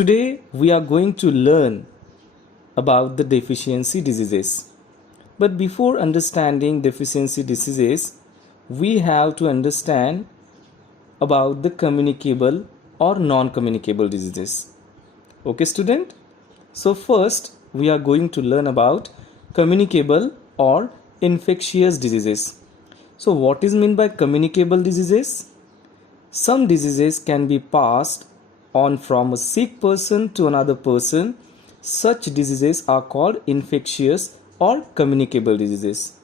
Today we are going to learn about the deficiency diseases. But before understanding deficiency diseases, we have to understand about the communicable or non-communicable diseases. Okay, student? So first we are going to learn about communicable or infectious diseases. So what is meant by communicable diseases? Some diseases can be passed on from a sick person to another person. Such diseases are called infectious or communicable diseases.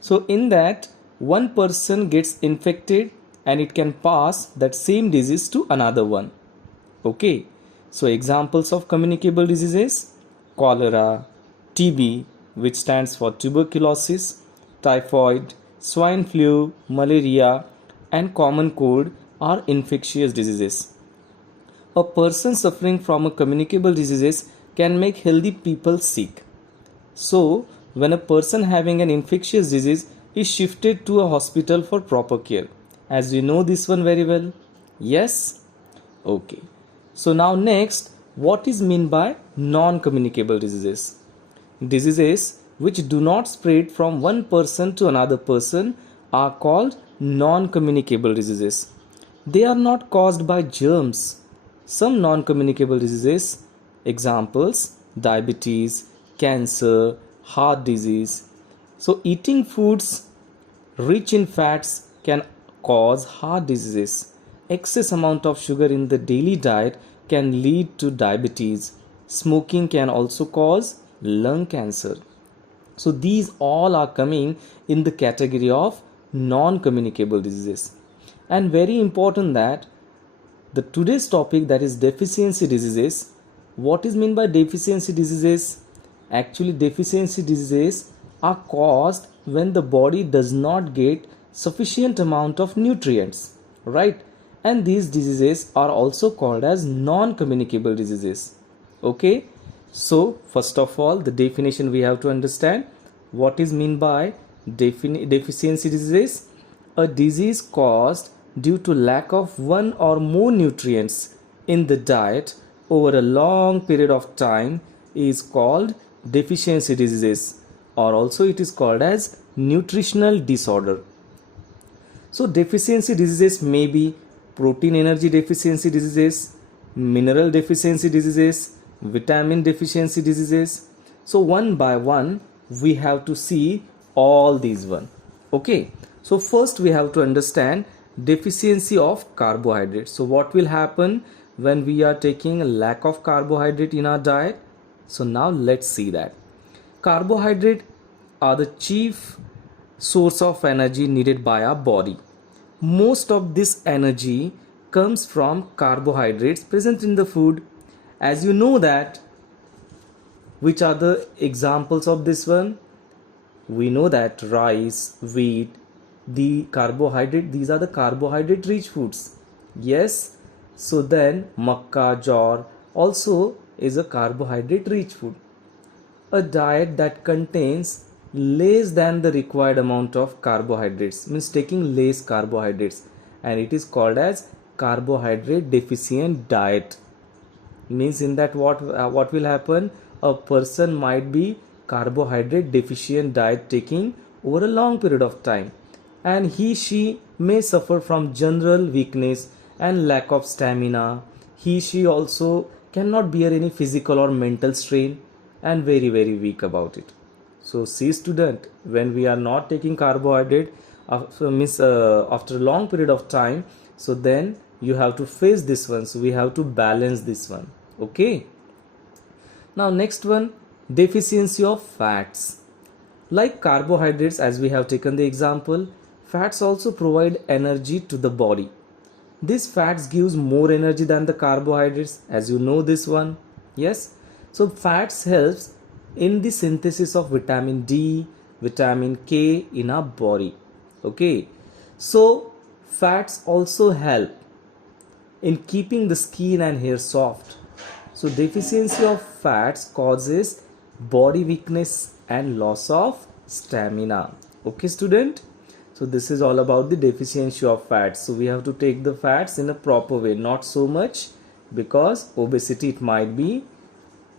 So in that, one person gets infected and it can pass that same disease to another one. Okay, so examples of communicable diseases: cholera, TB, which stands for tuberculosis, typhoid, swine flu, malaria, and common cold are infectious diseases. A person suffering from a communicable diseases can make healthy people sick. So, when a person having an infectious disease is shifted to a hospital for proper care. As you know this one very well. Yes? Okay. So now next, what is meant by non-communicable diseases? Diseases which do not spread from one person to another person are called non-communicable diseases. They are not caused by germs. Some non-communicable diseases, examples: diabetes, cancer, heart disease. So eating foods rich in fats can cause heart diseases. Excess amount of sugar in the daily diet can lead to diabetes. Smoking can also cause lung cancer. So these all are coming in the category of non-communicable diseases. And very important that the today's topic, that is deficiency diseases. What is meant by deficiency diseases? Actually, deficiency diseases are caused when the body does not get sufficient amount of nutrients, right? And these diseases are also called as non-communicable diseases. Okay, so first of all, the definition we have to understand. What is meant by deficiency diseases? A disease caused due to lack of one or more nutrients in the diet over a long period of time is called deficiency diseases, or also it is called as nutritional disorder. So deficiency diseases may be protein energy deficiency diseases, mineral deficiency diseases, vitamin deficiency diseases. So one by one we have to see all these one. Okay, so first we have to understand deficiency of carbohydrates. So what will happen when we are taking a lack of carbohydrate in our diet? So now let's see that. Carbohydrate are the chief source of energy needed by our body. Most of this energy comes from carbohydrates present in the food. As you know that, which are the examples of this one? We know that rice, wheat, these are the carbohydrate rich foods. Yes, so then makka, jowar also is a carbohydrate rich food. A diet that contains less than the required amount of carbohydrates means taking less carbohydrates, and it is called as carbohydrate deficient diet. Means in that what will happen? A person might be carbohydrate deficient diet taking over a long period of time, and she may suffer from general weakness and lack of stamina. She also cannot bear any physical or mental strain and very weak about it. So see student, when we are not taking carbohydrate after a long period of time, so then you have to face this one. So we have to balance this one. Okay, now next one, deficiency of fats. Like carbohydrates, as we have taken the example, fats also provide energy to the body. These fats gives more energy than the carbohydrates, as you know this one. Yes, so fats helps in the synthesis of vitamin D, vitamin K in our body. Okay, so fats also help in keeping the skin and hair soft. So deficiency of fats causes body weakness and loss of stamina. Okay student, so this is all about the deficiency of fats. So we have to take the fats in a proper way, not so much because obesity, it might be,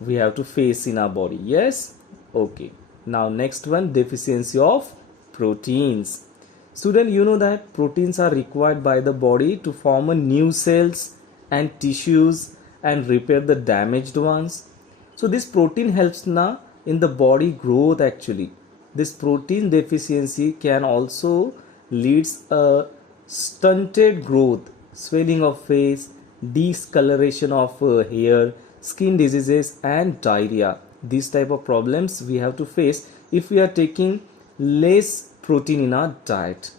we have to face in our body. Yes. Okay, now next one, deficiency of proteins. Student, you know that proteins are required by the body to form a new cells and tissues and repair the damaged ones. So this protein helps na in the body growth actually. This protein deficiency can also leads a stunted growth, swelling of face, discoloration of hair, skin diseases and diarrhea. These type of problems we have to face if we are taking less protein in our diet.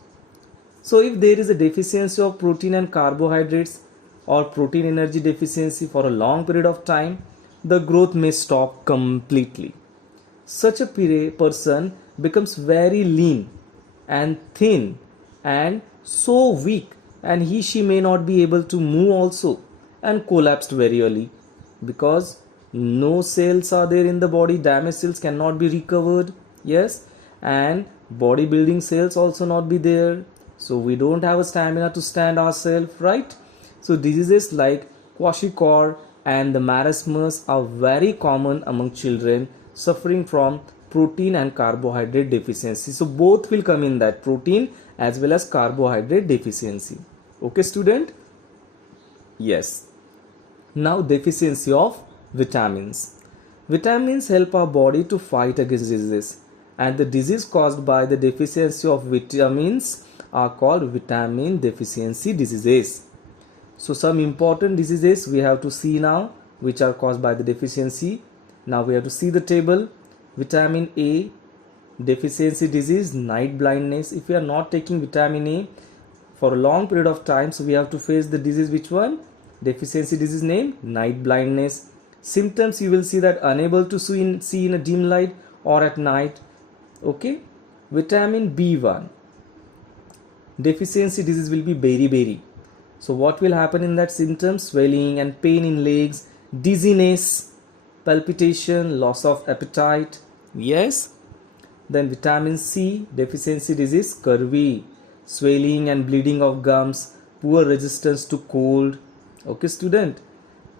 So if there is a deficiency of protein and carbohydrates or protein energy deficiency for a long period of time, the growth may stop completely. Such a person becomes very lean and thin and so weak, and she may not be able to move also, and collapsed very early because no cells are there in the body, damaged cells cannot be recovered. Yes, and bodybuilding cells also not be there, so we don't have a stamina to stand ourselves, right? So diseases like kwashiorkor and the marasmus are very common among children suffering from protein and carbohydrate deficiency. So both will come in that, protein as well as carbohydrate deficiency. Okay student? Yes. Now deficiency of vitamins. Vitamins help our body to fight against diseases, and the disease caused by the deficiency of vitamins are called vitamin deficiency diseases. So some important diseases we have to see now which are caused by the deficiency. Now we have to see the table. Vitamin A deficiency disease, night blindness. If we are not taking vitamin A for a long period of time, so we have to face the disease, which one? Deficiency disease name, night blindness. Symptoms, you will see that unable to see in a dim light or at night. Okay. Vitamin B1 deficiency disease will be beriberi. So what will happen in that symptoms? Swelling and pain in legs, dizziness, palpitation, loss of appetite. Yes. Then vitamin C deficiency disease, scurvy, swelling and bleeding of gums, poor resistance to cold. Okay student.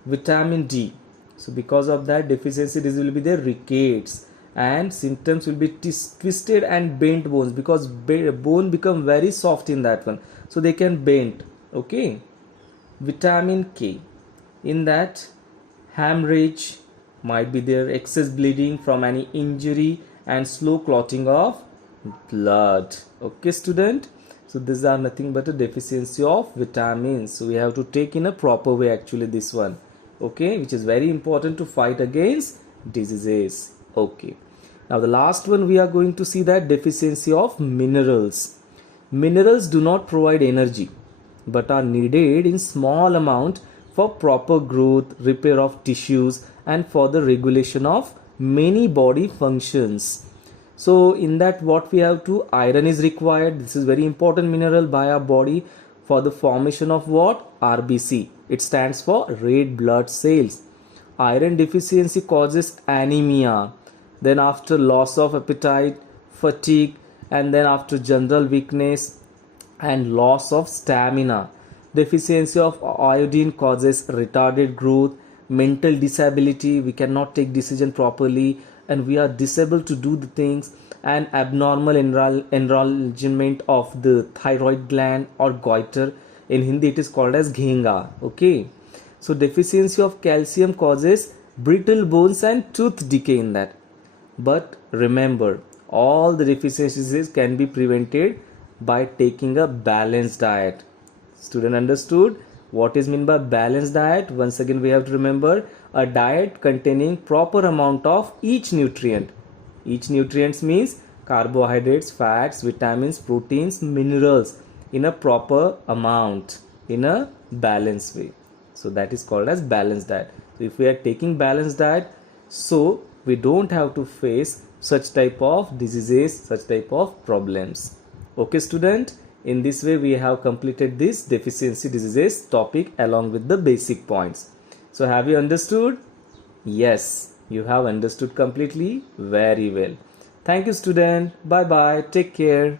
Vitamin D, so because of that deficiency disease will be there, rickets, and symptoms will be twisted and bent bones, because bone become very soft in that one, so they can bend. Okay. Vitamin K, in that hemorrhage might be there, excess bleeding from any injury and slow clotting of blood. Okay student, so these are nothing but a deficiency of vitamins, so we have to take in a proper way actually this one. Okay, which is very important to fight against diseases. Okay, now the last one we are going to see, that deficiency of minerals. Minerals do not provide energy but are needed in small amount for proper growth, repair of tissues, and for the regulation of many body functions. So in that what we have to, iron is required. This is very important mineral by our body for the formation of what? RBC. It stands for red blood cells. Iron deficiency causes anemia. Then after loss of appetite, fatigue, and then after general weakness and loss of stamina. Deficiency of iodine causes retarded growth, mental disability, we cannot take decision properly and we are disabled to do the things, and abnormal enlargement of the thyroid gland or goiter. In Hindi it is called as ghenga. Okay, so deficiency of calcium causes brittle bones and tooth decay in that. But remember, all the deficiencies can be prevented by taking a balanced diet. Student understood what is meant by balanced diet? Once again we have to remember, a diet containing proper amount of each nutrient. Each nutrients means carbohydrates, fats, vitamins, proteins, minerals in a proper amount, in a balanced way. So that is called as balanced diet. So if we are taking balanced diet, so we don't have to face such type of diseases, such type of problems. Okay student, in this way we have completed this deficiency diseases topic along with the basic points. So have you understood? Yes, you have understood completely. Very well. Thank you student. Bye bye. Take care.